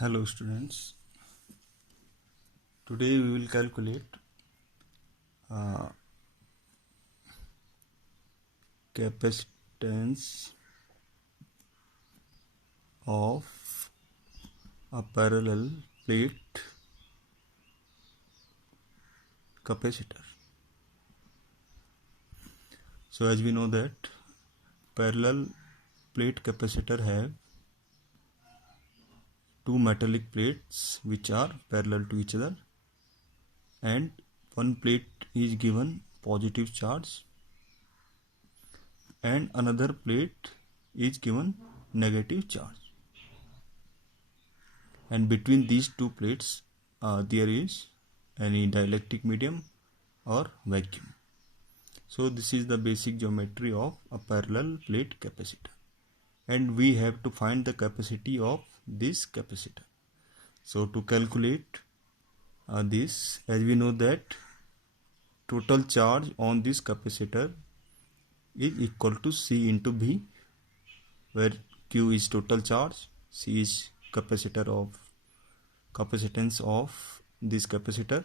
Hello students, today we will calculate capacitance of a parallel plate capacitor. So as we know that parallel plate capacitor have two metallic plates which are parallel to each other, and one plate is given positive charge and another plate is given negative charge, and between these two plates there is any dielectric medium or vacuum. So this is the basic geometry of a parallel plate capacitor, and we have to find the capacity of this capacitor. So to calculate this, as we know that total charge on this capacitor is equal to C into V, where Q is total charge, C is capacitance of this capacitor,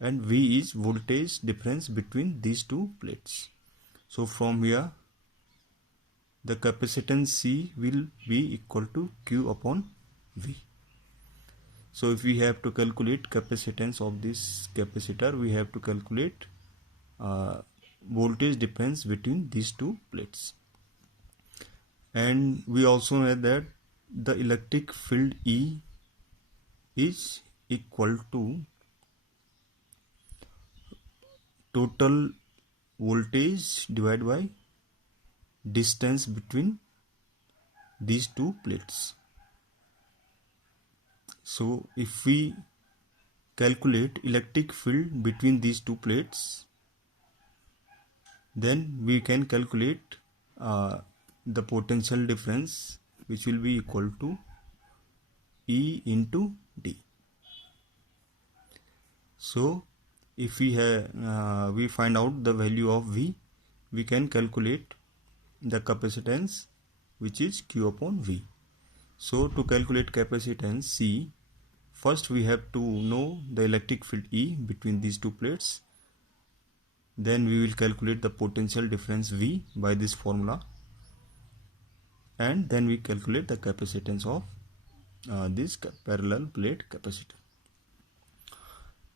and V is voltage difference between these two plates. So from here the capacitance C will be equal to Q upon V. So if we have to calculate capacitance of this capacitor, we have to calculate voltage difference between these two plates. And we also know that the electric field E is equal to total voltage divided by distance between these two plates. So if we calculate electric field between these two plates, then we can calculate the potential difference, which will be equal to E into D. So if we find out the value of V, we can calculate the capacitance, which is Q upon V. So to calculate capacitance C, first we have to know the electric field E between these two plates. Then we will calculate the potential difference V by this formula, and then we calculate the capacitance of this parallel plate capacitor.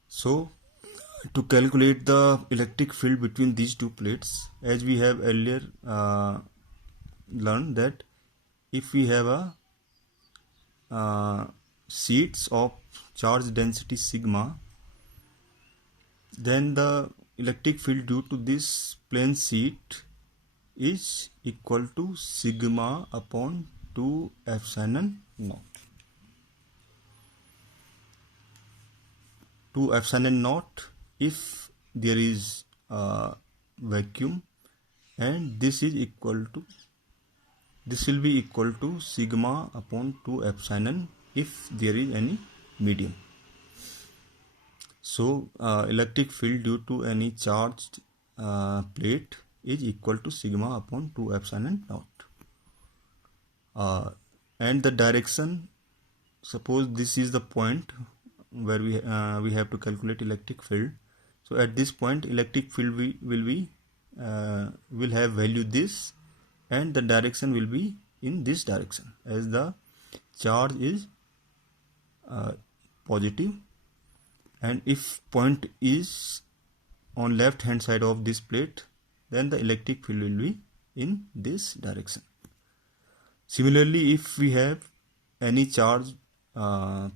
So to calculate the electric field between these two plates, as we have earlier learned that if we have a sheets of charge density sigma, then the electric field due to this plane sheet is equal to sigma upon 2 epsilon naught. 2 epsilon naught if there is a vacuum, and this will be equal to sigma upon 2 epsilon if there is any medium. So electric field due to any charged plate is equal to sigma upon 2 epsilon naught. And the direction, suppose this is the point where we have to calculate electric field. So at this point electric field will have value this, and the direction will be in this direction, as the charge is positive, and if point is on left hand side of this plate, then the electric field will be in this direction. Similarly, if we have any charge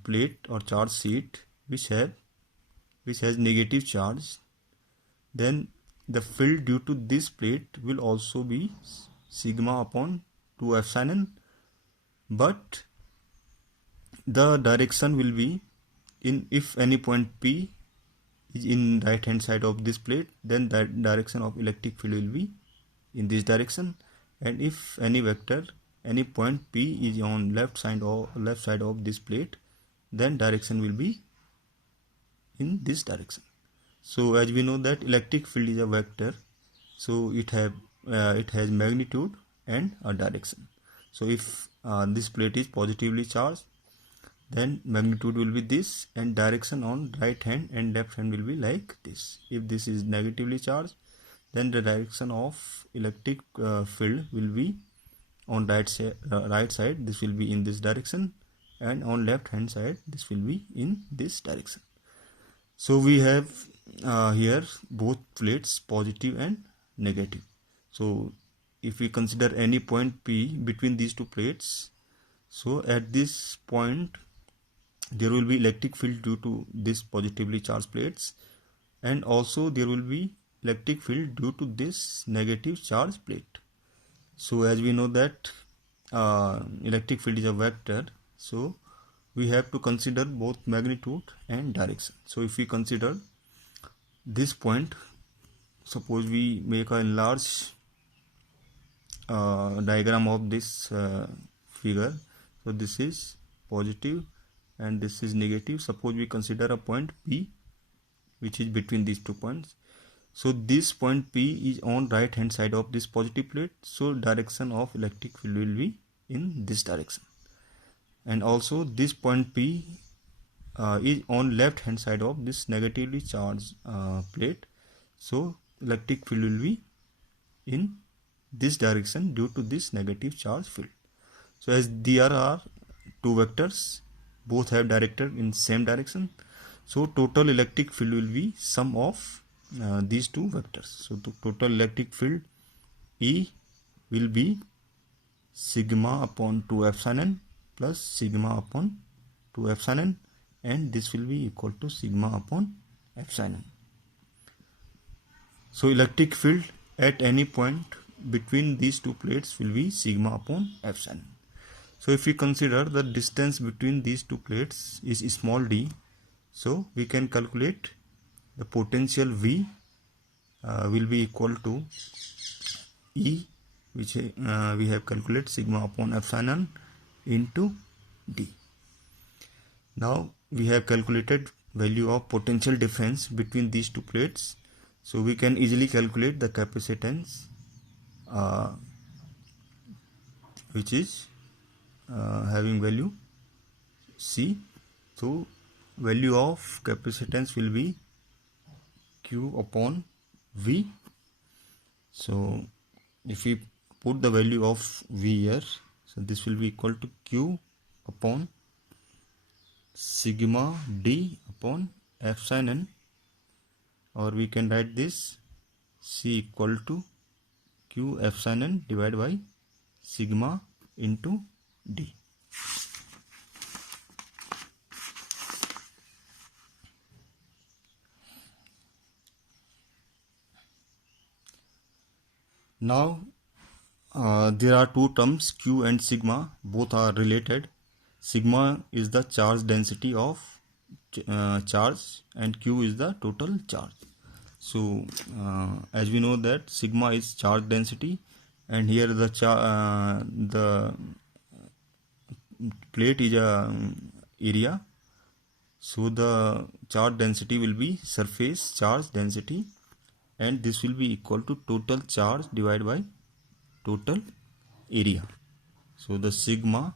plate or charge sheet which has negative charge, then the field due to this plate will also be sigma upon 2 epsilon, but the direction will be in, if any point P is in right hand side of this plate, then that direction of electric field will be in this direction, and if any vector, any point P is on left side of this plate, then direction will be in this direction. So as we know that electric field is a vector, so it has magnitude and a direction. So if this plate is positively charged, then magnitude will be this, and direction on right hand and left hand will be like this. If this is negatively charged, then the direction of electric field will be on right side, this will be in this direction, and on left hand side this will be in this direction. So we have here both plates, positive and negative. So if we consider any point P between these two plates, so at this point there will be electric field due to this positively charged plates, and also there will be electric field due to this negative charged plate. So as we know that electric field is a vector, so we have to consider both magnitude and direction. So if we consider this point, suppose we make a large diagram of this figure. So this is positive and this is negative. Suppose we consider a point P which is between these 2 points. So this point P is on right hand side of this positive plate, so direction of electric field will be in this direction. And also this point P is on left hand side of this negatively charged plate, so electric field will be in this direction due to this negative charge field. So as there are two vectors, both have directed in same direction, so total electric field will be sum of these two vectors. So the total electric field E will be sigma upon 2 epsilon plus sigma upon 2 epsilon, and this will be equal to sigma upon epsilon. So electric field at any point between these two plates will be sigma upon epsilon. So if we consider the distance between these two plates is small d, so we can calculate the potential V will be equal to E, which we have calculated sigma upon epsilon into d. Now we have calculated value of potential difference between these two plates, so we can easily calculate the capacitance which is having value C. So value of capacitance will be Q upon V. So if we put the value of V here, so this will be equal to Q upon sigma D upon epsilon, or we can write this C equal to Q epsilon divided by sigma into D. Now there are two terms Q and sigma, both are related. Sigma is the charge density of charge and Q is the total charge. So as we know that sigma is charge density, and here the plate is a area, so the charge density will be surface charge density, and this will be equal to total charge divided by total area. So the sigma,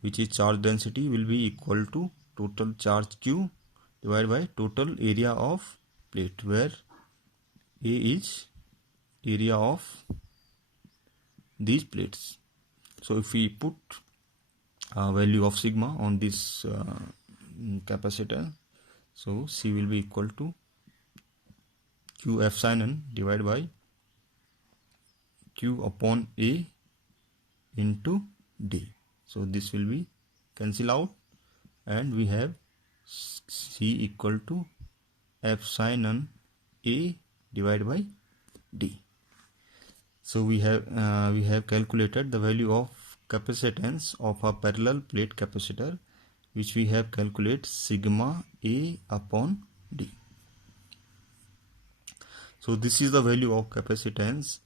which is charge density, will be equal to total charge Q divided by total area of plate, where A is area of these plates. So if we put value of sigma on this capacitor, so C will be equal to Q epsilon divided by Q upon A into D. So this will be cancel out, and we have C equal to epsilon A divided by D. So we have calculated the value of capacitance of a parallel plate capacitor, which we have calculated sigma A upon D. So this is the value of capacitance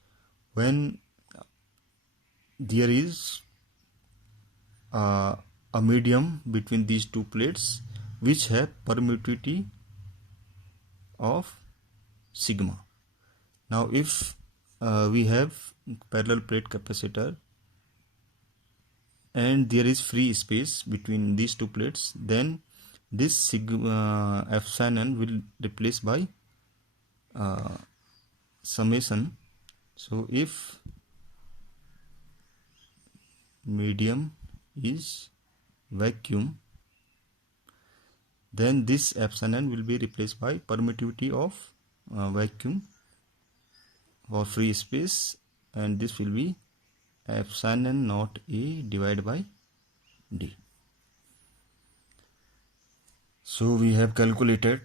when there is a medium between these two plates which have permittivity of sigma. Now if we have parallel plate capacitor and there is free space between these two plates, then this sigma epsilon will replace by summation. So if medium is vacuum, then this epsilon will be replaced by permittivity of vacuum or free space, and this will be epsilon naught A divided by D. So we have calculated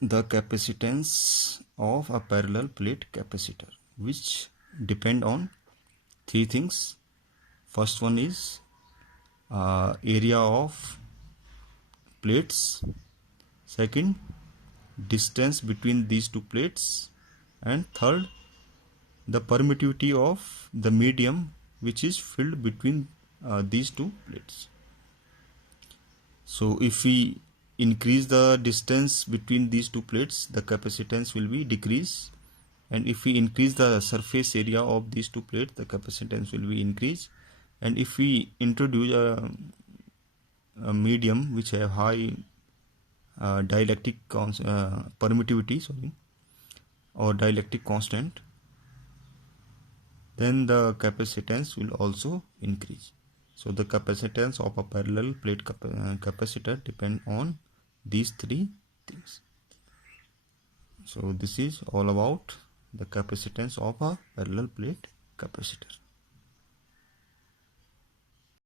the capacitance of a parallel plate capacitor, which depend on three things. First one is area of plates, second distance between these two plates, and third the permittivity of the medium which is filled between these two plates. So if we increase the distance between these two plates, the capacitance will be decreased, and if we increase the surface area of these two plates, the capacitance will be increased. And if we introduce a medium which have high dielectric permittivity, or dielectric constant, then the capacitance will also increase. So the capacitance of a parallel plate capacitor depend on these three things. So this is all about the capacitance of a parallel plate capacitor.